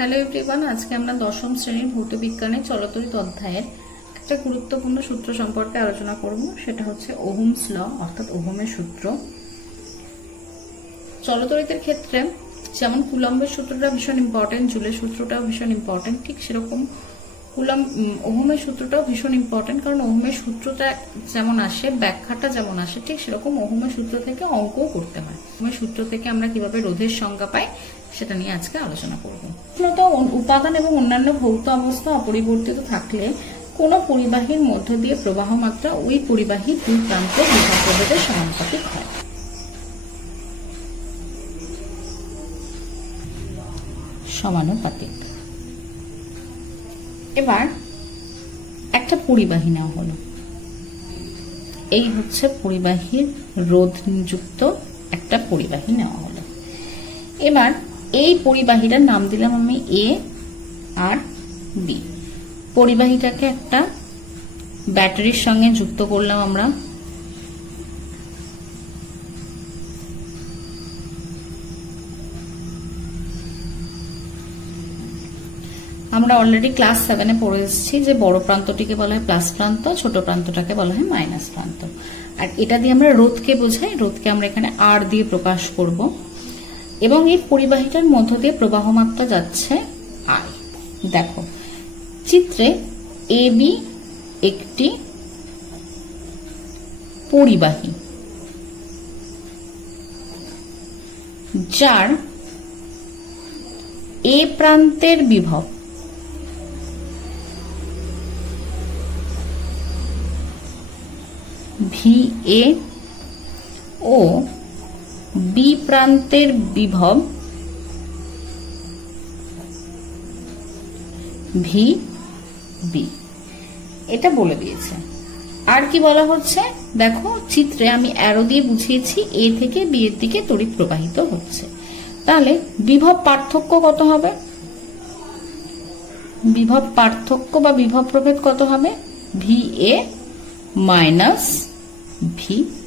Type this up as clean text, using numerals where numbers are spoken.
Hello everyone, আজকে আমরা দশম শ্রেণীর ভৌত বিজ্ঞানের চলতরিত অধ্যায়ের একটা গুরুত্বপূর্ণ সূত্র সম্পর্কে আলোচনা করব। সেটা হচ্ছে ওহমস ল, অর্থাৎ ওহমের সূত্র। চলতরিতের ক্ষেত্রে যেমন কুলম্বের সূত্রটা ভীষণ ইম্পর্টেন্ট, জুলের সূত্রটাও ভীষণ ইম্পর্টেন্ট, ঠিক সেরকম ওহমের সূত্রটাও ভীষণ ইম্পর্টেন্ট। কারণ ওহমের সূত্রটা যেমন আসে, ব্যাখ্যাটা যেমন আসে, ঠিক সেরকম ওহমের সূত্র থেকে অঙ্কও করতে হয়। ওহমের সূত্র থেকে আমরা কিভাবে রোধের সংজ্ঞা পাই সেটা নিয়ে আজকে আলোচনা করব। মূলত উপাদান এবং অন্যান্য ভৌত অবস্থা অপরিবর্তিত থাকলে কোন পরিবাহীর মধ্য দিয়ে প্রবাহ মাত্রা ওই পরিবাহীর দুই প্রান্তের বিভব প্রভেদের সমানুপাতিক হয়। সমানুপাতিক। এবার একটা পরিবাহী নেওয়া হলো, এই হচ্ছে পরিবাহীর রোধযুক্ত একটা পরিবাহী নেওয়া হলো। এবার এই পরিবাহীটার নাম দিলাম আমি এ আর বি। পরিবাহীটাকে একটা ব্যাটারির সঙ্গে যুক্ত করলাম আমরা অলরেডি ক্লাস 7-এ পড়ে এসেছি যে বড় প্রান্তটিকে বলা হয় প্লাস প্রান্ত, ছোট প্রান্তটাকে বলা হয় মাইনাস প্রান্ত। আর এটা দিয়ে আমরা রোধকে বোঝাই, রোধকে আমরা এখানে আর দিয়ে প্রকাশ করব। এবং এই পরিবাহীটার মধ্য দিয়ে প্রবাহ মাত্রা যাচ্ছে আই। দেখো চিত্রে এ বি একটি পরিবাহী, যার এ প্রান্তের বিভব VA ও বি প্রান্তের বিভব VB, এটা বলে দিয়েছে। আর কি বলা হচ্ছে দেখো, চিত্রে আমি অ্যারো দিয়ে বুঝিয়েছি এ থেকে বি এর দিকে তড়িৎ প্রবাহিত হচ্ছে। তাহলে বিভব পার্থক্য কত হবে? বিভব পার্থক্য বা বিভব প্রভেদ কত হবে? VA minus VB।